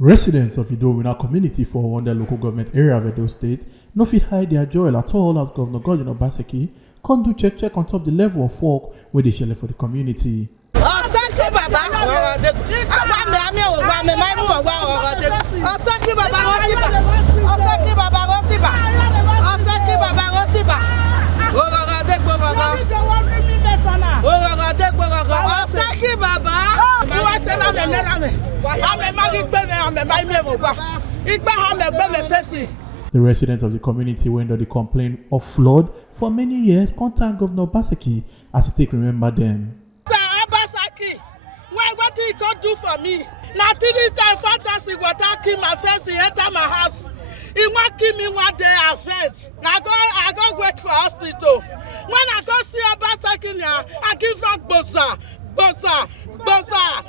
Residents of Idumwonwina community for one local government area of Edo State no fit hide their joy at all as Governor Obaseki come do check on top the level of work wey dey shele for the community. The residents of the community wey don dey complain of flood for many years contact Governor Obaseki as he take remember them. Sir Obaseki, what did you do for me? Now 3 times fantasy water kill my face, enter my house. He won't kill me one day at first. Now I go work for hospital. When I go see Obaseki now, I give up bossa.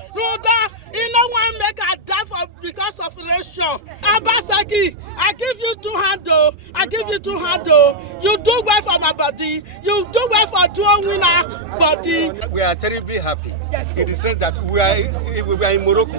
Ruda, you know one make I die for because of election. Obaseki, I give you 2 handles. I give you 2 handles. You do well for my body. You do well for Idumwonwina body. We are terribly happy. Yes, in the sense that we are in Morocco.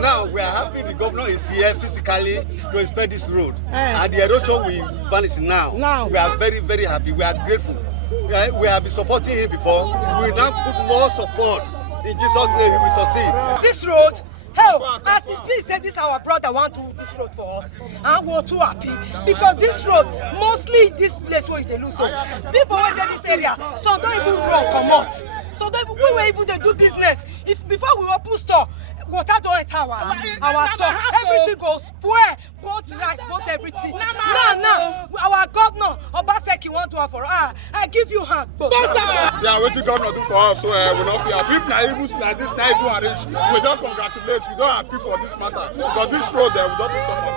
Now we are happy the governor is here physically to inspect this road. And the erosion will vanish now. We are very, very happy. We are grateful. We have been supporting him before. We will now put more support. In Jesus' name, we will succeed. This road, hell, as it please say this our brother want to do this road for us, and we're too happy because this road, mostly this place where they lose. So people who in this area, so don't even run come out. So we were able to do business. If before we open store, water don't enter our store. Everything goes spoil, both rice, both everything. No, our governor Obaseki want to have for us. I give you hand. Yeah, what the governor do for us, so we not feel happy. If na even like this night do arrange, we don't congratulate. We don't happy for this matter because this road there we don't suffer.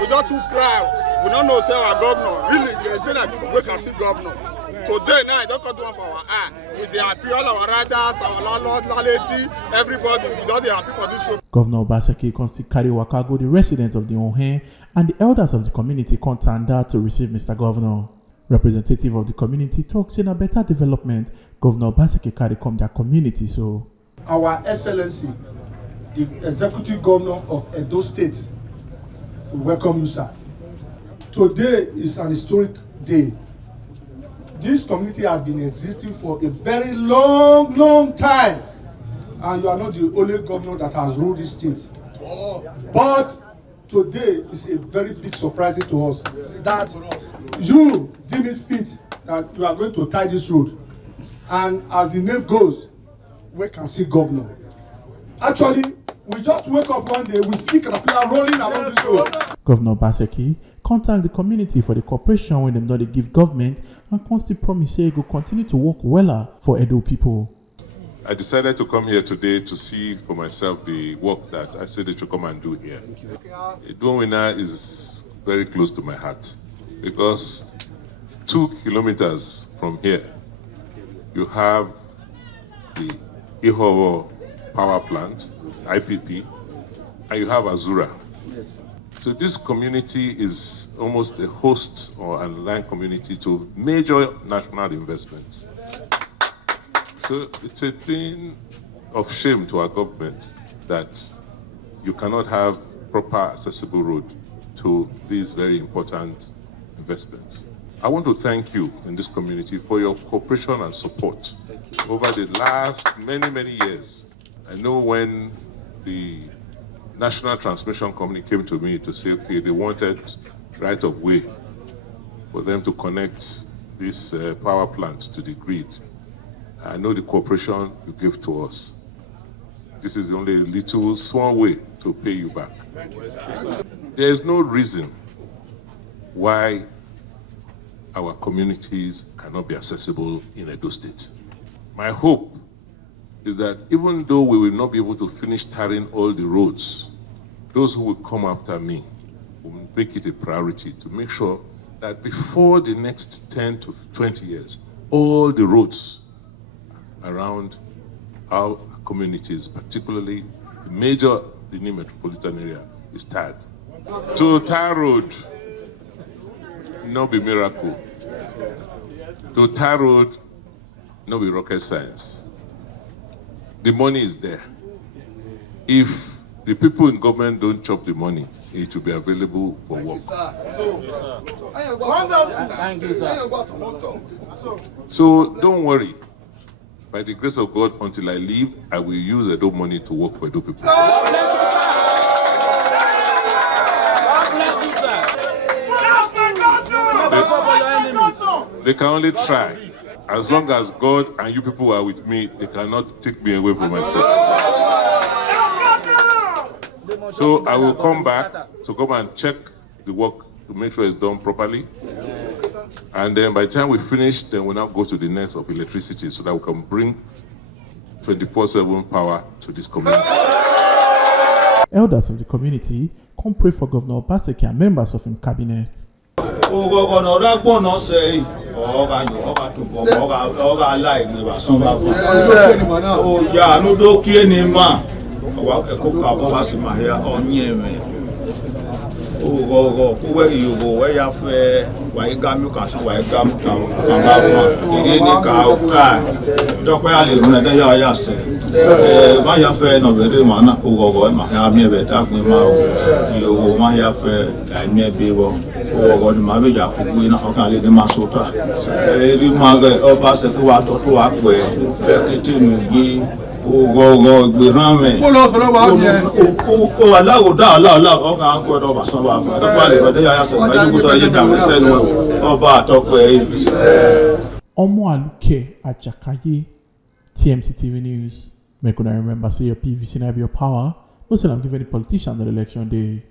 We don't too proud. We don't know say our governor really. They say that we can see governor. Today now, I don't come to one for our eye. We dey happy, all our riders, our landlord, landlady, everybody. We don't dey happy for this road. Governor Obaseki can still carry waka go the residents of the Onhen and the elders of the community come tanda to receive Mr. Governor. Representative of the community talks in a better development. Governor Obaseki carry come their community so. Our Excellency, the Executive Governor of Edo State, we welcome you, sir. Today is an historic day. This community has been existing for a very long time, and you are not the only governor that has ruled this state. But today is a very big surprise to us that you deem it fit that you are going to tie this road, and as the name goes, we can see governor. Actually, we just wake up one day, we see caterpillar rolling around this road. Governor Obaseki contact the community for the cooperation when them know they give government and constantly promise say go continue to work weller for Edo people. I decided to come here today to see for myself the work that I said they should come and do here. Idumwonwina is very close to my heart because 2 kilometers from here you have the Ihowo power plant, IPP, and you have Azura. So this community is almost a host or an aligned community to major national investments. So it's a thing of shame to our government that you cannot have proper accessible road to these very important investments. I want to thank you in this community for your cooperation and support over the last many years. I know when the National Transmission Company came to me to say, okay, they wanted right of way for them to connect this power plant to the grid. I know the cooperation you give to us. This is only a little small way to pay you back. There is no reason why our communities cannot be accessible in Edo State. My hope is that even though we will not be able to finish tarring all the roads, those who will come after me will make it a priority to make sure that before the next 10 to 20 years, all the roads around our communities, particularly the major Benin metropolitan area, is tarred. To tar road, no be miracle. To tar road, no be rocket science. The money is there. If the people in government don't chop the money, it will be available for work. So don't worry. By the grace of God, until I leave, I will use Edo money to work for Edo people. They can only try. As long as God and you people are with me, they cannot take me away from myself. So I will come back to come and check the work to make sure it's done properly. And then by the time we finish, then we'll now go to the next of electricity so that we can bring 24/7 power to this community. Elders of the community come pray for Governor Obaseki and members of his cabinet. Omo Aluke Ajakaye, TMC TV News. Make una remember, say your PVC never your power. No say I'm giving any politician the election day.